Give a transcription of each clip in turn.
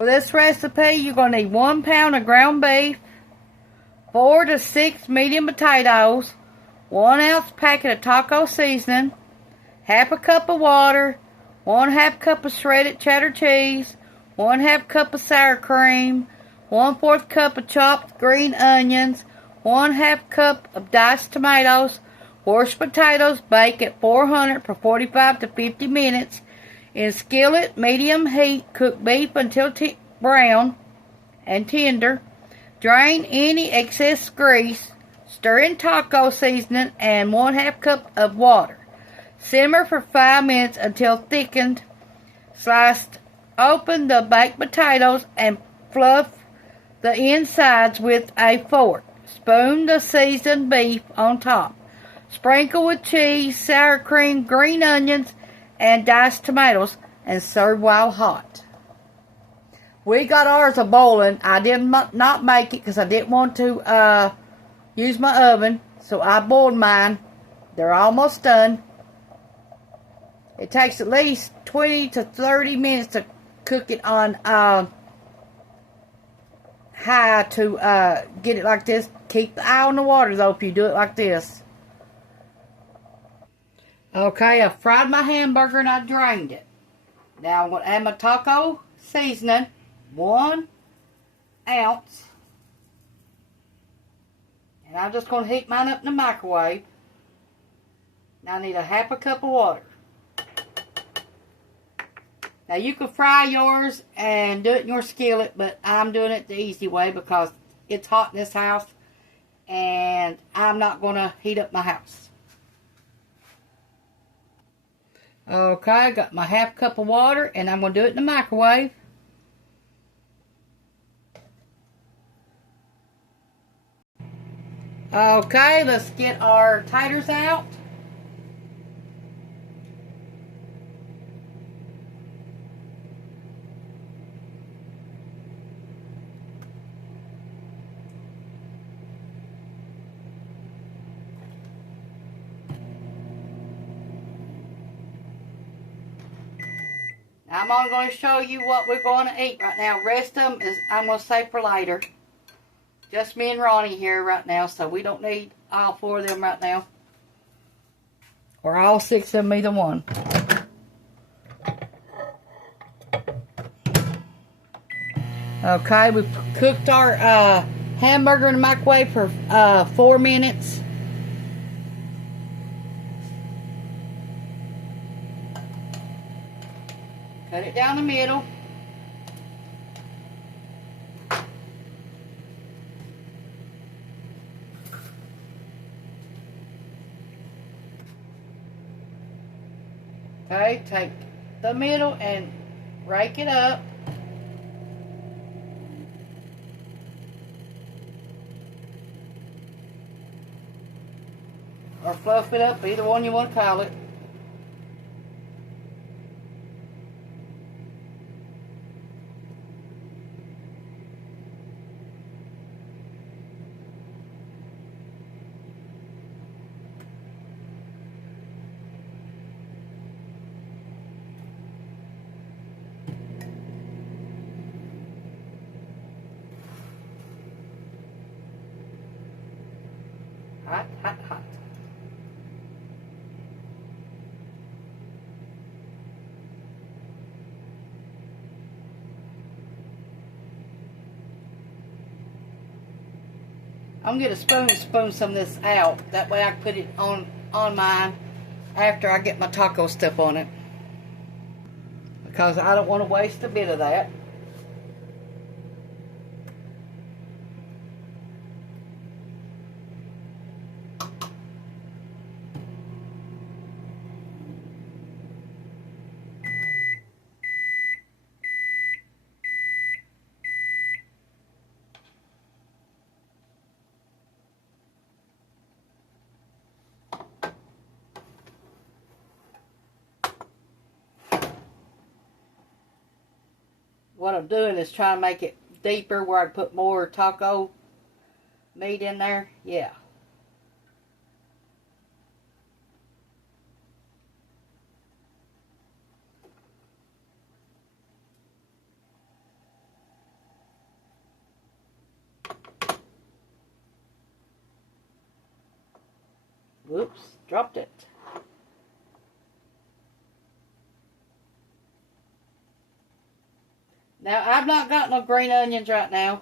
For this recipe, you're going to need 1 pound of ground beef, 4 to 6 medium potatoes, 1 ounce packet of taco seasoning, half a cup of water, 1/2 cup of shredded cheddar cheese, 1/2 cup of sour cream, 1/4 cup of chopped green onions, 1/2 cup of diced tomatoes. Wash potatoes, bake at 400 for 45 to 50 minutes. In a skillet, medium heat, cook beef until brown and tender. Drain any excess grease. Stir in taco seasoning and 1/2 cup of water. Simmer for 5 minutes until thickened. Slice open the baked potatoes and fluff the insides with a fork. Spoon the seasoned beef on top. Sprinkle with cheese, sour cream, green onions, and diced tomatoes, and serve while hot. We got ours a boiling. I did not make it because I didn't want to use my oven, so I boiled mine. They're almost done. It takes at least 20 to 30 minutes to cook it on high to get it like this. Keep the eye on the water though if you do it like this. Okay, I fried my hamburger and I drained it. Now I'm going to add my taco seasoning, 1 ounce. And I'm just going to heat mine up in the microwave. Now I need a 1/2 cup of water. Now you can fry yours and do it in your skillet, but I'm doing it the easy way because it's hot in this house and I'm not going to heat up my house. Okay, I got my 1/2 cup of water and I'm going to do it in the microwave. Okay, let's get our taters out. I'm only going to show you what we're going to eat right now. Rest of them is I'm going to save for later. Just me and Ronnie here right now, so we don't need all 4 of them right now. Or all 6 of them, either one. Okay, we cooked our hamburger in the microwave for 4 minutes. Cut it down the middle. Okay, take the middle and rake it up. Or fluff it up, either one you want to call it. Hot, hot, hot. I'm going to get a spoon and spoon some of this out. That way I can put it on mine after I get my taco stuff on it. Because I don't want to waste a bit of that. What I'm doing is trying to make it deeper where I put more taco meat in there. Yeah. Whoops, dropped it. Now, I've not got no green onions right now,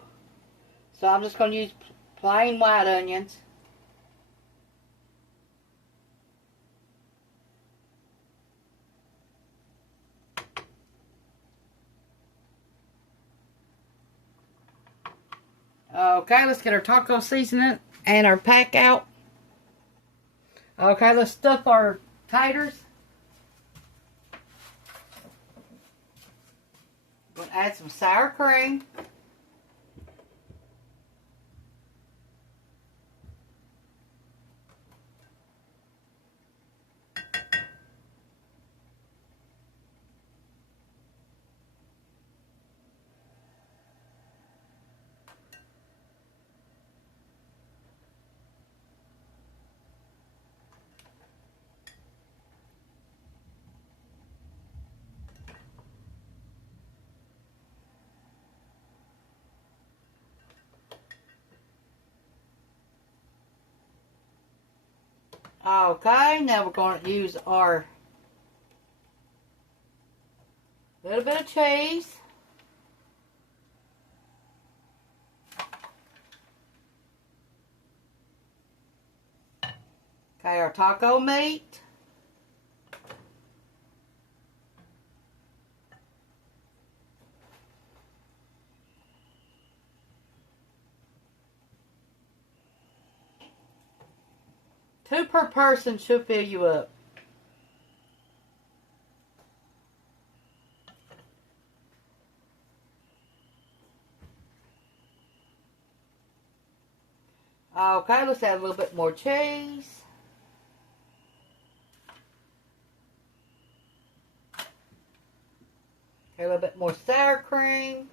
so I'm just going to use plain white onions. Okay, let's get our taco seasoning and our pack out. Okay, let's stuff our taters. We'll add some sour cream. Okay, now we're going to use our little bit of cheese. Okay, our taco meat. Two per person should fill you up. Okay, let's add a little bit more cheese. Okay, a little bit more sour cream.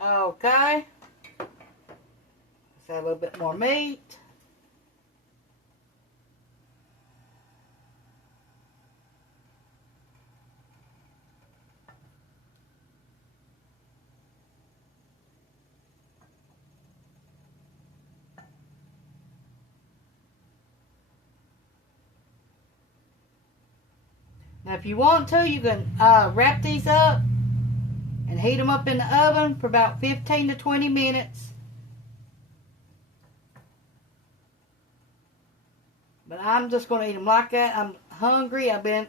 Okay. Let's add a little bit more meat. Now, if you want to, you can wrap these up and heat them up in the oven for about 15 to 20 minutes. But I'm just going to eat them like that. I'm hungry. I've been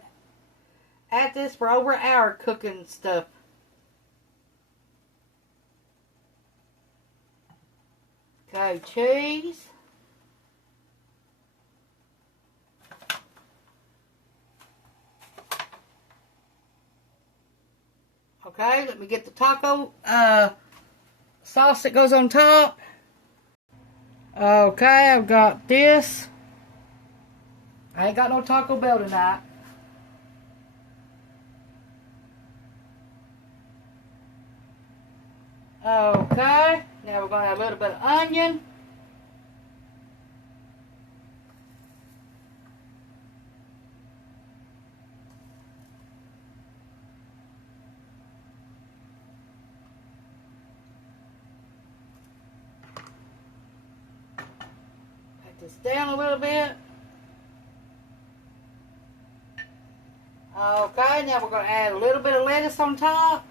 at this for over an hour cooking stuff. Okay, cheese. Okay, let me get the taco sauce that goes on top. Okay, I've got this. I ain't got no Taco Bell tonight. Okay, now we're going to add a little bit of onion. Pat this down a little bit. Okay, now we're going to add a little bit of lettuce on top.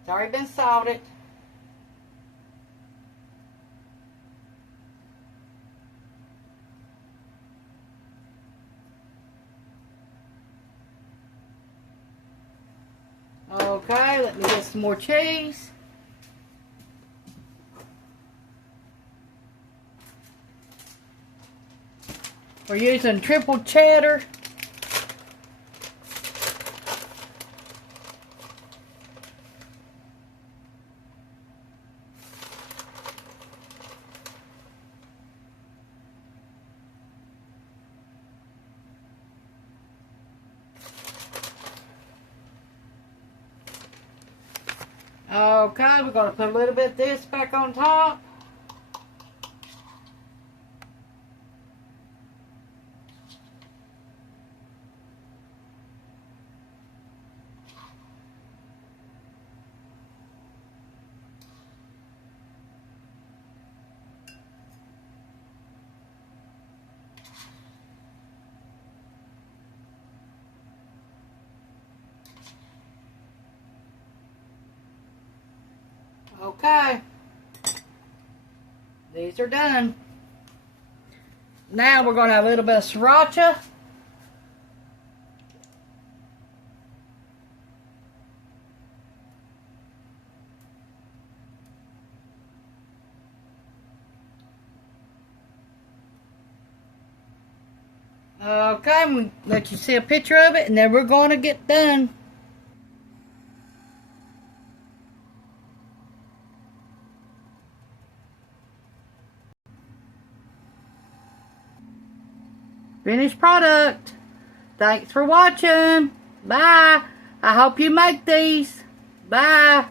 It's already been salted. Okay, let me get some more cheese. We're using triple cheddar. Okay, we're going to put a little bit of this back on top. Okay. These are done. Now we're going to have a little bit of sriracha. Okay, I'm going to let you see a picture of it, and then we're going to get done. Finished product. Thanks for watching. Bye. I hope you make these. Bye.